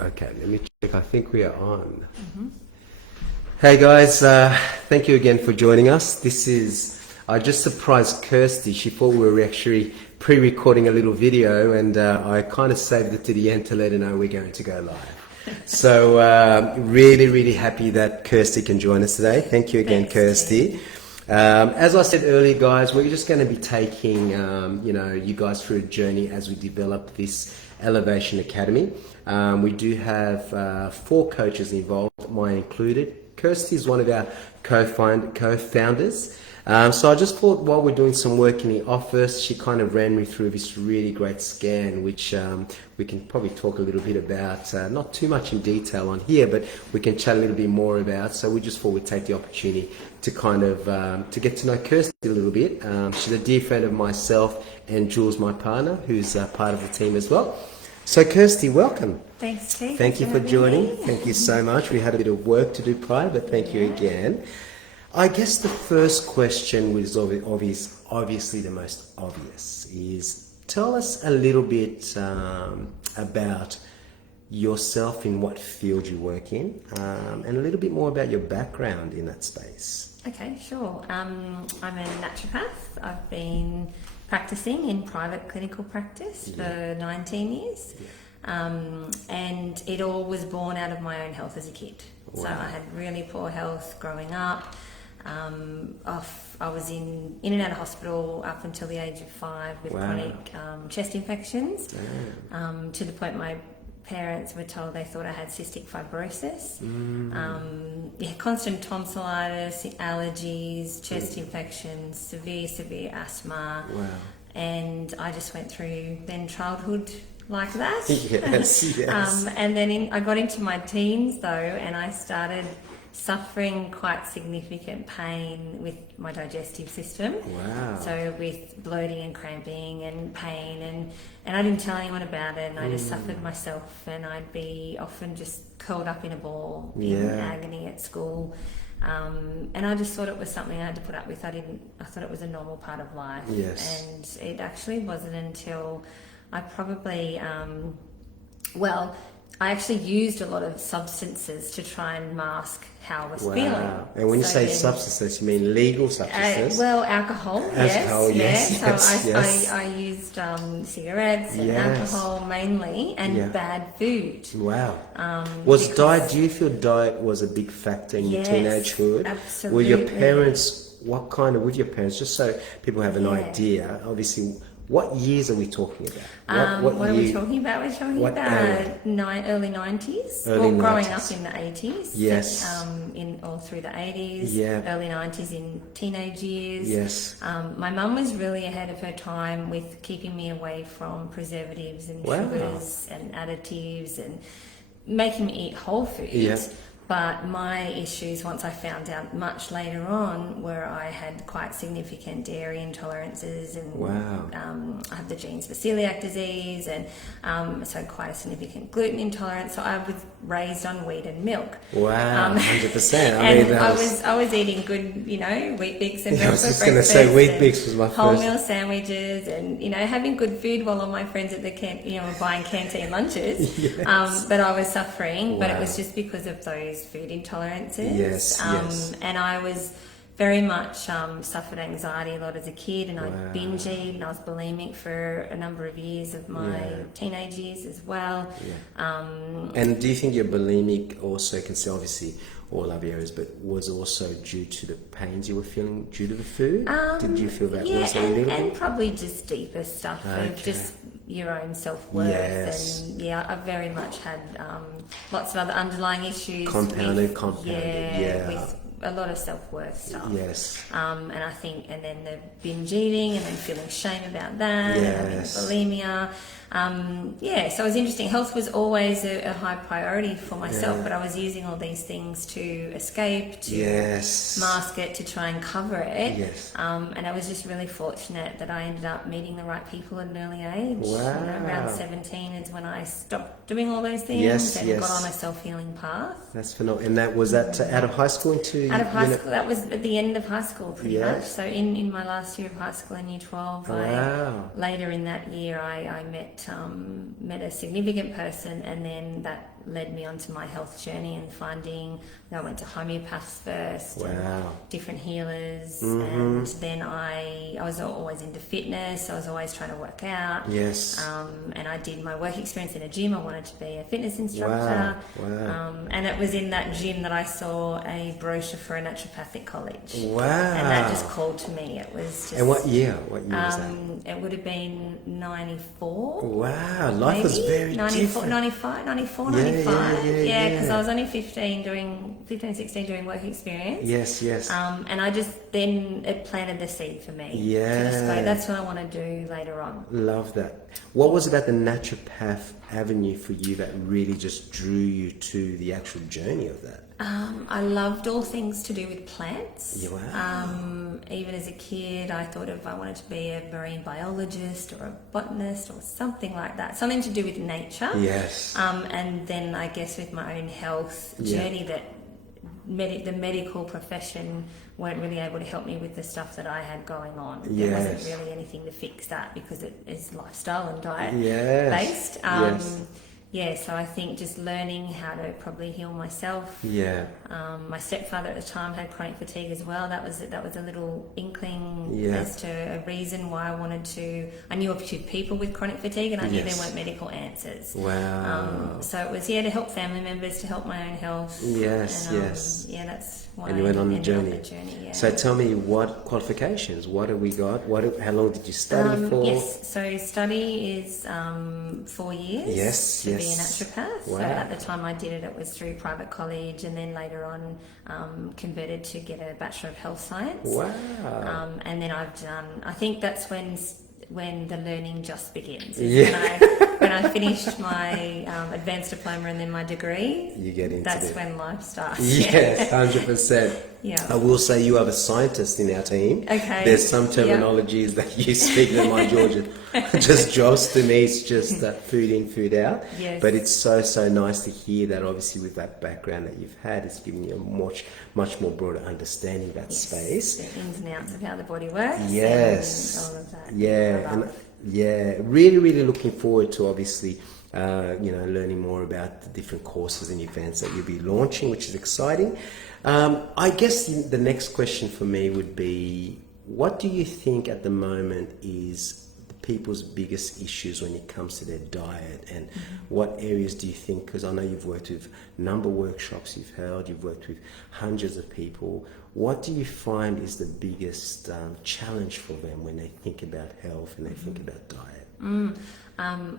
Okay, let me check. I think we are on. Hey guys, thank you again for joining us. I just surprised Kirsty. She thought we were actually pre-recording a little video, and I kind of saved it to the end to let her know we're going to go live. So really happy that Kirsty can join us today. Thank you again, Thanks, Kirsty. As I said earlier, guys, we're just going to be taking you guys through a journey as we develop this Elevation Academy. We do have 4 coaches involved, mine included. Kirsty is one of our co-founders. So I just thought while we're doing some work in the office, she kind of ran me through this really great scan, which we can probably talk a little bit about, not too much in detail on here, but we can chat a little bit more about. So we just thought we'd take the opportunity to kind of to get to know Kirsty a little bit. She's a dear friend of myself and Jules, my partner, who's part of the team as well. So Kirsty, welcome. Thanks, Steve. Thank you for joining. Thank you so much. We had a bit of work to do prior, but thank you again. I guess the first question, which is obviously the most obvious, is tell us a little bit about yourself, in what field you work in, and a little bit more about your background in that space. Okay, sure. I'm a naturopath. I've been practicing in private clinical practice for 19 years. And it all was born out of my own health as a kid. Wow. So I had really poor health growing up. I was in and out of hospital up until the age of 5 with chronic chest infections, to the point my parents were told they thought I had cystic fibrosis. Constant tonsillitis, allergies, chest infections, severe asthma. Wow. And I just went through then childhood like that. Yes. And then I got into my teens though, and I started suffering quite significant pain with my digestive system. Wow. So with bloating and cramping and pain, and I didn't tell anyone about it, and I just suffered myself, and I'd be often just curled up in a ball in agony at school. And I just thought it was something I had to put up with. I thought it was a normal part of life. Yes. And it actually wasn't until I probably, I actually used a lot of substances to try and mask how I was feeling. And when you say substances, you mean legal substances? Alcohol. Yes. So I used cigarettes and alcohol mainly, and bad food. Wow. Do you feel diet was a big factor in your teenagehood? Absolutely. Were your parents, with your parents, just so people have an idea, obviously, what years are we talking about? What are we talking about? We're talking about early 90s. Growing up in the 80s. Yes. All through the 80s. Yeah. Early 90s in teenage years. Yes. My mum was really ahead of her time with keeping me away from preservatives and sugars and additives and making me eat whole foods. Yeah. But my issues, once I found out much later on, were I had quite significant dairy intolerances, and I have the genes for celiac disease, and so quite a significant gluten intolerance. So I was raised on wheat and milk. Wow, 100%. And I was eating good, Wheat Bix and milk. I was just going to say Wheat Bix was my whole first. meal sandwiches, and having good food while all my friends at the were buying canteen lunches. Yes. But I was suffering, but it was just because of those food intolerances. Yes. And I was very much suffered anxiety a lot as a kid, and I binge eat, and I was bulimic for a number of years of my teenage years as well. And do you think your bulimic also can say, obviously all other areas, but was also due to the pains you were feeling due to the food? Did you feel that was a little bit? And probably just deeper stuff of just your own self-worth. Yes. And I very much had lots of other underlying issues. Compounded, with a lot of self-worth stuff. Yes. And I think, and then the binge eating, and then feeling shame about that, and having bulimia. So it was interesting. Health was always a high priority for myself, but I was using all these things to escape, to mask it, to try and cover it. Yes. And I was just really fortunate that I ended up meeting the right people at an early age. Wow. Around 17 is when I stopped doing all those things and got on a self-healing path. That's phenomenal. And that was that out of high school into... Out of high school. That was at the end of high school, pretty much. So in my last year of high school in year 12, later in that year, I met a significant person, and then that led me onto my health journey and finding, I went to homeopaths first, Wow. and different healers, Mm-hmm. and then I was always into fitness. I was always trying to work out. Yes. And I did my work experience in a gym. I wanted to be a fitness instructor. Wow. And it was in that gym that I saw a brochure for a naturopathic college. Wow. And that just called to me. It was just... And what year? What year was that? It would have been 94. Wow, life maybe? was very 94, different. 94, Yeah, 95. yeah, Because yeah. I was only 15, 16 doing work experience. Yes, yes. And I just, then it planted the seed for me. Yeah. To just go, that's what I want to do later on. Love that. What was about the naturopath avenue for you that really just drew you to the actual journey of that? I loved all things to do with plants. Yeah, wow. Even as a kid, I thought I wanted to be a marine biologist or a botanist or something like that. Something to do with nature. Yes. And then I guess with my own health journey that the medical profession weren't really able to help me with the stuff that I had going on. There Yes. wasn't really anything to fix that because it is lifestyle and diet Yes. based. Yes. Yeah, so I think just learning how to probably heal myself. Yeah. My stepfather at the time had chronic fatigue as well. That was a little inkling Yeah. as to a reason why I wanted to. I knew of 2 people with chronic fatigue, and I knew Yes. there weren't medical answers. Wow. So it was to help family members, to help my own health. Yes, and, yes. Yeah, that's why And you went on the ended on journey. that journey. Yeah. So tell me, what qualifications? What have we got? How long did you study for? Yes, so study is 4 years Yes, to yes. be a naturopath. Wow. So at the time I did it, it was through private college, and then later on converted to get a Bachelor of Health Science. Wow. And then I've done, I think that's when the learning just begins. Yeah. When I finished my advanced diploma and then my degree, You get into that's it. when life starts. Yes, 100%. Yeah. I will say you are the scientist in our team. Okay. There's some Yeah. terminologies that you speak that my Georgia just drops to me. It's just that food in, food out. Yes. But it's so nice to hear that. Obviously, with that background that you've had, it's giving you a much more broader understanding of that space. The ins and outs of how the body works. Yes. And all of that. Yeah. I love. Really looking forward to obviously, learning more about the different courses and events that you'll be launching, which is exciting. I guess the next question for me would be, what do you think at the moment is the people's biggest issues when it comes to their diet, and what areas do you think, because I know you've worked with a number of workshops you've held, you've worked with hundreds of people, what do you find is the biggest challenge for them when they think about health and they think about diet?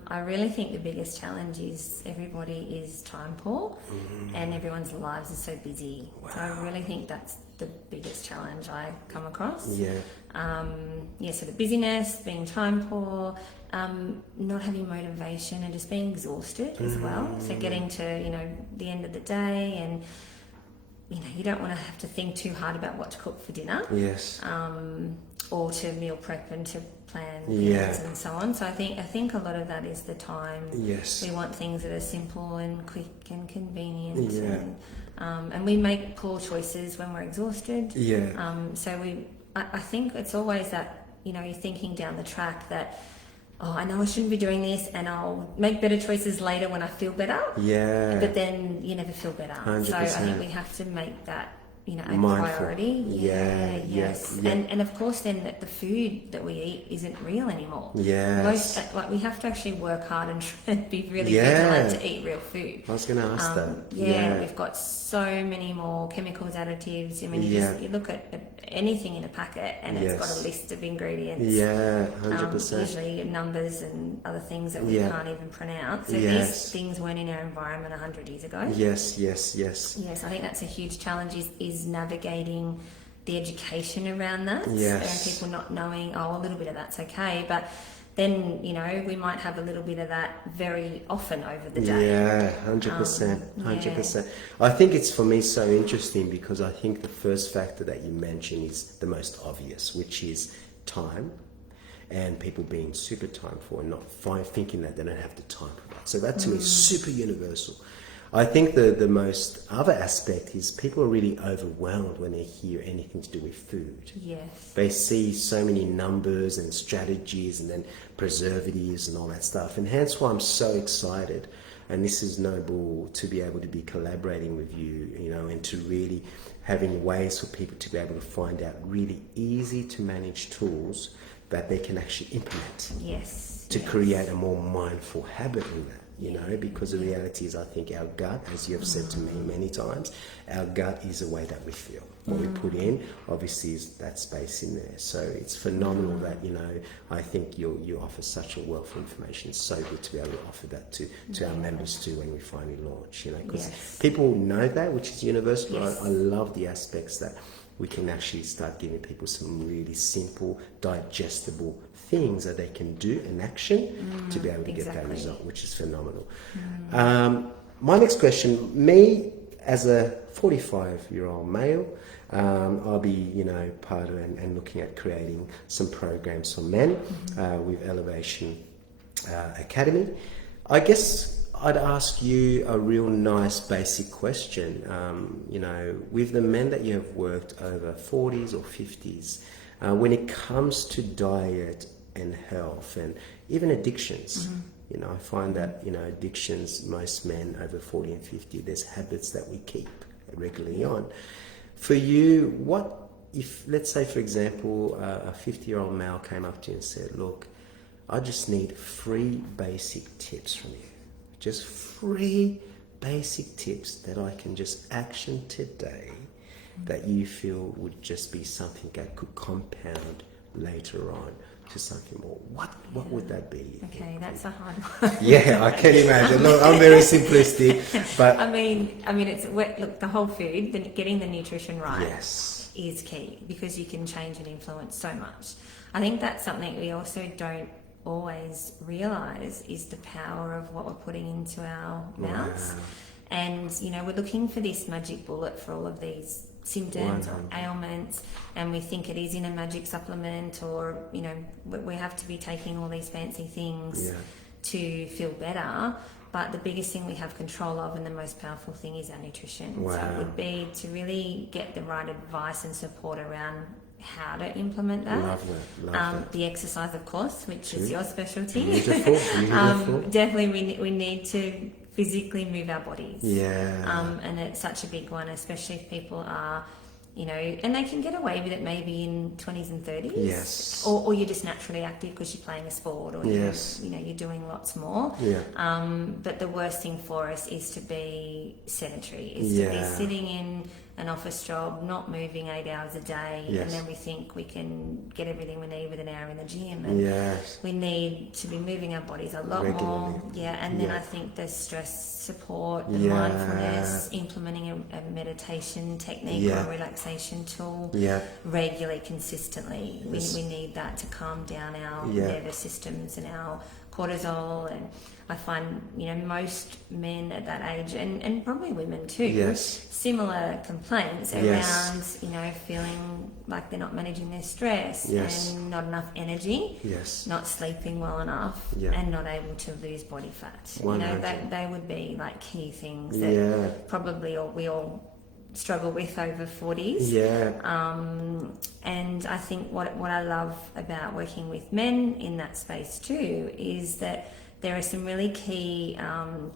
I really think the biggest challenge is everybody is time poor and everyone's lives are so busy. Wow. So I really think that's the biggest challenge I come across. Yeah. So the busyness, being time poor, not having motivation and just being exhausted as well. So getting to, the end of the day and, you don't want to have to think too hard about what to cook for dinner. Yes. Or to meal prep and to plan Yeah. meals and so on. So I think a lot of that is the time. Yes. We want things that are simple and quick and convenient. Yeah. And we make poor choices when we're exhausted. Yeah. I think it's always that, you're thinking down the track that, I know I shouldn't be doing this and I'll make better choices later when I feel better. Yeah. But then you never feel better. 100%. So I think we have to make that, a Mindful. priority. Yeah, Yes. yeah. And of course then that the food that we eat isn't real anymore. Yes. We have to actually work hard and try and be really Yeah. vigilant to eat real food. I was going to ask that. We've got so many more chemicals, additives. I mean, Yeah. you look at anything in a packet and it's got Yes. a list of ingredients. Yeah, 100%. Usually numbers and other things that we Yeah. can't even pronounce. So Yes. these things weren't in our environment 100 years ago. Yes. Yes, I think that's a huge challenge is navigating the education around that. Yes. And people not knowing, a little bit of that's okay, but then, we might have a little bit of that very often over the day. Yeah, 100%. 100%. I think it's, for me, so interesting because I think the first factor that you mentioned is the most obvious, which is time, and people being super time poor and not thinking that they don't have the time for that. So that to me is super universal. I think the most other aspect is people are really overwhelmed when they hear anything to do with food. Yes. They see so many numbers and strategies and then preservatives and all that stuff. And hence why I'm so excited and this is noble to be able to be collaborating with you, you know, and to really having ways for people to be able to find out really easy to manage tools that they can actually implement. Yes. To create a more mindful habit in that, you know, because the reality is, I think our gut, as you have said to me many times, our gut is the way that we feel. What we put in, obviously, is that space in there. So it's phenomenal that, you know, I think you offer such a wealth of information. It's so good to be able to offer that to our members too when we finally launch, you know, because people know that, which is universal. Yes. I love the aspects that we can actually start giving people some really simple, digestible things that they can do in action to be able to get that result, which is phenomenal. My next question, me as a 45-year-old male, I'll be, you know, part of and looking at creating some programs for men with Elevation Academy. I guess I'd ask you a real nice basic question. You know, with the men that you have worked over 40s or 50s, when it comes to diet and health and even addictions, you know, I find that, you know, addictions, most men over 40 and 50, there's habits that we keep regularly on. For you, what if, let's say, for example, a 50-year-old male came up to you and said, look, I just need 3 basic tips from you. Just 3 basic tips that I can just action today that you feel would just be something that could compound later on to something more. What would that be? Okay, that's a hard one. Yeah, I can imagine. Look, I'm very simplistic, but I mean, it's look, the whole food, getting the nutrition right, is key, because you can change and influence so much. I think that's something we also don't always realise, is the power of what we're putting into our mouths. And, you know, we're looking for this magic bullet for all of these symptoms or ailments, and we think it is in a magic supplement, or, you know, we have to be taking all these fancy things to feel better. But the biggest thing we have control of, and the most powerful thing, is our nutrition. So it would be to really get the right advice and support around how to implement that. Love that. The exercise, of course, which is your specialty. Beautiful. Definitely we need to physically move our bodies. And it's such a big one, especially if people are, you know, and they can get away with it maybe in 20s and 30s. Or you're just naturally active because you're playing a sport, or you know, you're doing lots more. But the worst thing for us is to be sedentary, is to be sitting in an office job, not moving 8 hours a day, and then we think we can get everything we need with an hour in the gym. And we need to be moving our bodies a lot more. And then I think the stress support, the mindfulness, implementing a meditation technique or a relaxation tool regularly, consistently. We need that to calm down our nervous systems and our cortisol. And I find, you know, most men at that age, and probably women too, similar complaints around, you know, feeling like they're not managing their stress and not enough energy, not sleeping well enough, and not able to lose body fat. 100. You know, they would be like key things that probably we all struggle with over 40s. And I think what I love about working with men in that space too is that there are some really key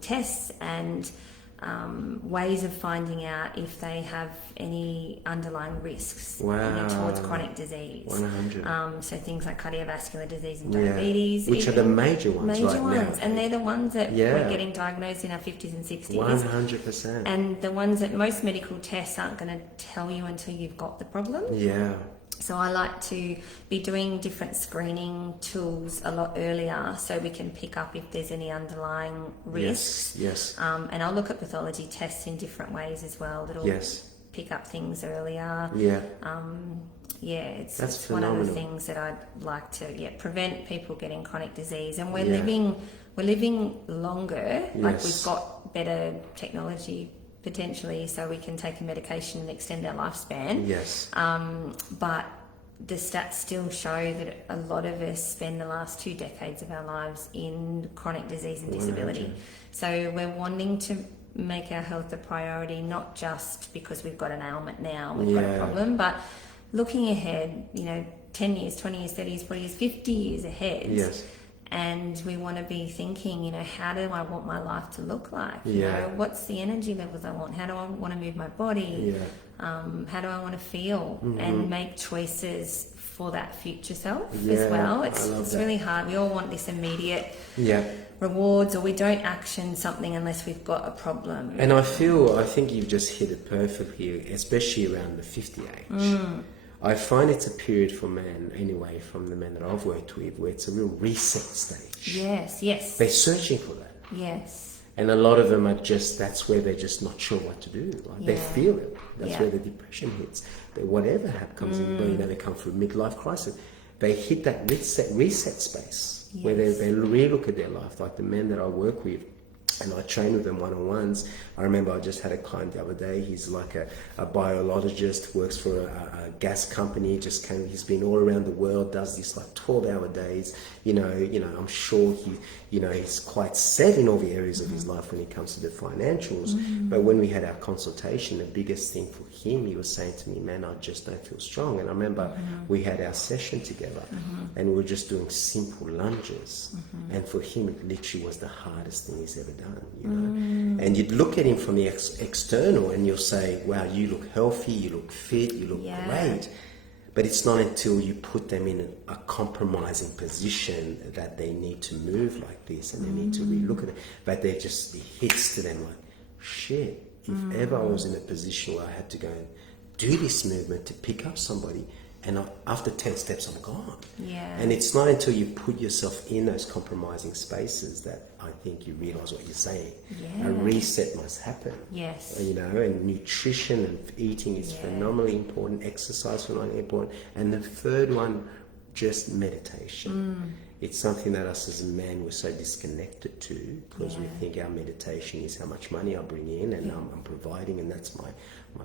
tests and ways of finding out if they have any underlying risks towards chronic disease. 100. So things like cardiovascular disease and diabetes. Which are the major ones now. And they're the ones that we're getting diagnosed in our 50s and 60s. 100%. And the ones that most medical tests aren't going to tell you until you've got the problem. So I like to be doing different screening tools a lot earlier, so we can pick up if there's any underlying risks. And I'll look at pathology tests in different ways as well that'll pick up things earlier. It's one of the things that I'd like to prevent people getting chronic disease. And we're living longer. Like, we've got better technology potentially, so we can take a medication and extend our lifespan. But the stats still show that a lot of us spend the last 2 decades of our lives in chronic disease and disability. So we're wanting to make our health a priority, not just because we've got an ailment now, we've got a problem, but looking ahead, you know, 10 years, 20 years, 30 years, 40 years, 50 years ahead. and we want to be thinking, you know, how do I want my life to look like? You Yeah. know, what's the energy levels I want? How do I want to move my body? Yeah. How do I want to feel? And make choices for that future self Yeah, as well. I It's love that. really hard. We all want this immediate Yeah. rewards, or we don't action something unless we've got a problem. And I think you've just hit it perfectly, especially around the 50 age. I find it's a period for men, anyway, from the men that I've worked with, where it's a real reset stage. Yes. They're searching for that. Yes. And a lot of them are just, that's where they're just not sure what to do. Like They Yeah. feel it. That's Yeah. where the depression hits. Whatever comes in, you know, they come through midlife crisis. They hit that reset space where they relook at their life. Like the men that I work with, and I train with them one-on-ones. I remember I just had a client the other day. He's like a biologist, works for a gas company. He's been all around the world, does this like 12-hour days. You know, I'm sure he's quite set in all the areas of his life when it comes to the financials. But when we had our consultation, the biggest thing for him, he was saying to me, man, I just don't feel strong. And I remember we had our session together and we were just doing simple lunges. And for him, it literally was the hardest thing he's ever done. You know, and you'd look at him from the external and you'll say, wow, you look healthy, you look fit, you look great. But it's not until you put them in a compromising position that they need to move like this and they need to relook at it. But it hits to them like, shit, if ever I was in a position where I had to go and do this movement to pick up somebody, and after 10 steps, I'm gone. Yeah. And it's not until you put yourself in those compromising spaces that I think you realize what you're saying. Yeah. A reset must happen. Yes. You know, and nutrition and eating is phenomenally important. Exercise is phenomenally important. And the third one, just meditation. It's something that us as men were so disconnected to because we think our meditation is how much money I bring in and I'm providing and that's my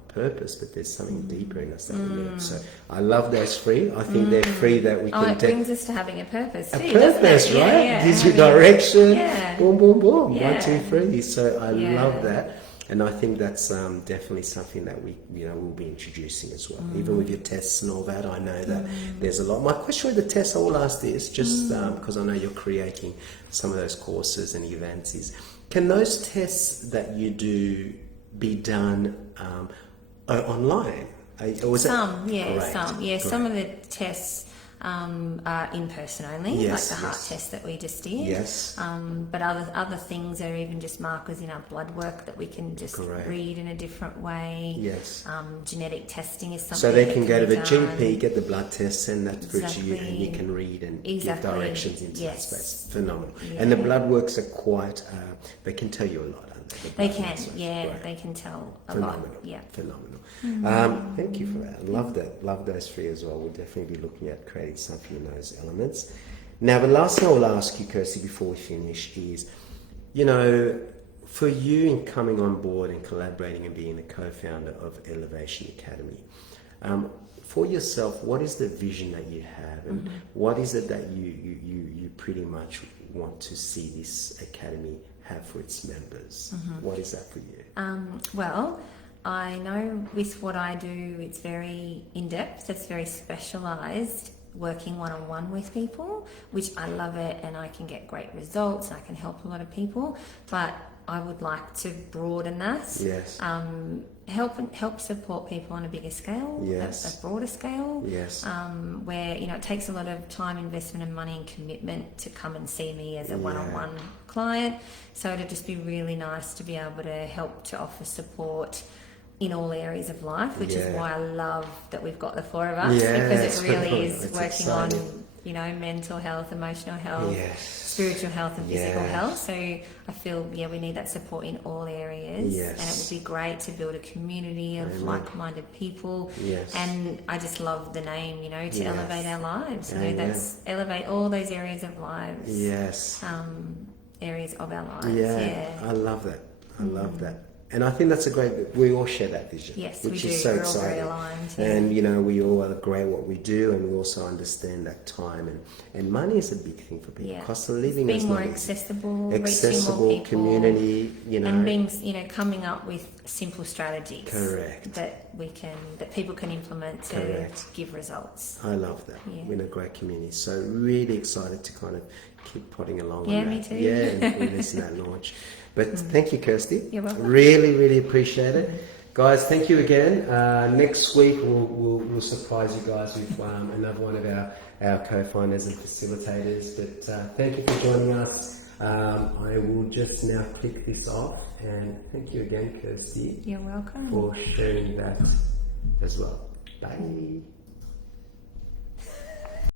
purpose, but there's something deeper in us that we need. So I love those three. I think they're free that we can it brings us to having a purpose too, a purpose, doesn't it? right? Yeah, Gives you direction. Yeah. Boom, boom, boom. Yeah. 1, 2, 3. So I love that. And I think that's definitely something that we'll be introducing as well. Even with your tests and all that, I know that there's a lot. My question with the tests, I will ask this, just because I know you're creating some of those courses and events, is can those tests that you do be done online? Or was Some. Great. Some of the tests are in person only, like the heart test that we just did. Yes. But other things are even just markers in our blood work that we can just read in a different way. Yes. Genetic testing is something. So they can that go to be the done. GP, get the blood test, send that through to you, and Exactly. you can read and give Exactly. directions into that Yes. space. Phenomenal. Yeah. And the blood works are quite, they can tell you a lot. They can, they can tell a Phenomenal. lot. Yeah. Phenomenal. Thank you for that. I love that. Love those three as well. We'll definitely be looking at creating something in those elements. Now, the last thing I will ask you, Kirsty, before we finish is, you know, for you in coming on board and collaborating and being the co-founder of Elevation Academy, for yourself, what is the vision that you have, and what is it that you pretty much want to see this academy have for its members? What is that for you? Well, I know with what I do, it's very in-depth, it's very specialised, working one-on-one with people, which I love it, and I can get great results, and I can help a lot of people, but I would like to broaden that. Yes. Help support people on a bigger scale, Yes. a broader scale. Yes. Where it takes a lot of time, investment, and money and commitment to come and see me as a one-on-one client. So it'd just be really nice to be able to help to offer support in all areas of life, which is why I love that we've got the four of us, because it really is working on, mental health, emotional health, spiritual health and physical health. So I feel, we need that support in all areas. Yes. And it would be great to build a community of like-minded people. Yes. And I just love the name, to elevate our lives. That's elevate all those areas of lives. Yes. Areas of our lives. I love that. I love that. And I think that's we all share that vision, Yes, which we is do. so We're all exciting. very aligned, And, we all agree what we do, and we also understand that time and money is a big thing for people. Cost of living is being more not accessible, accessible, reaching more people, community, and being, coming up with simple strategies. Correct. That that people can implement to Correct. give results. I love that. Yeah. We're in a great community. So really excited to kind of keep plodding along Yeah, on that. me too. Yeah, and releasing that launch. But thank you, Kirsty. You're welcome. Really, really appreciate it. Guys, thank you again. Next week we'll surprise you guys with another one of our co-founders and facilitators. But thank you for joining us. I will just now click this off, and thank you again, Kirsty, You're welcome. for sharing that as well. Bye.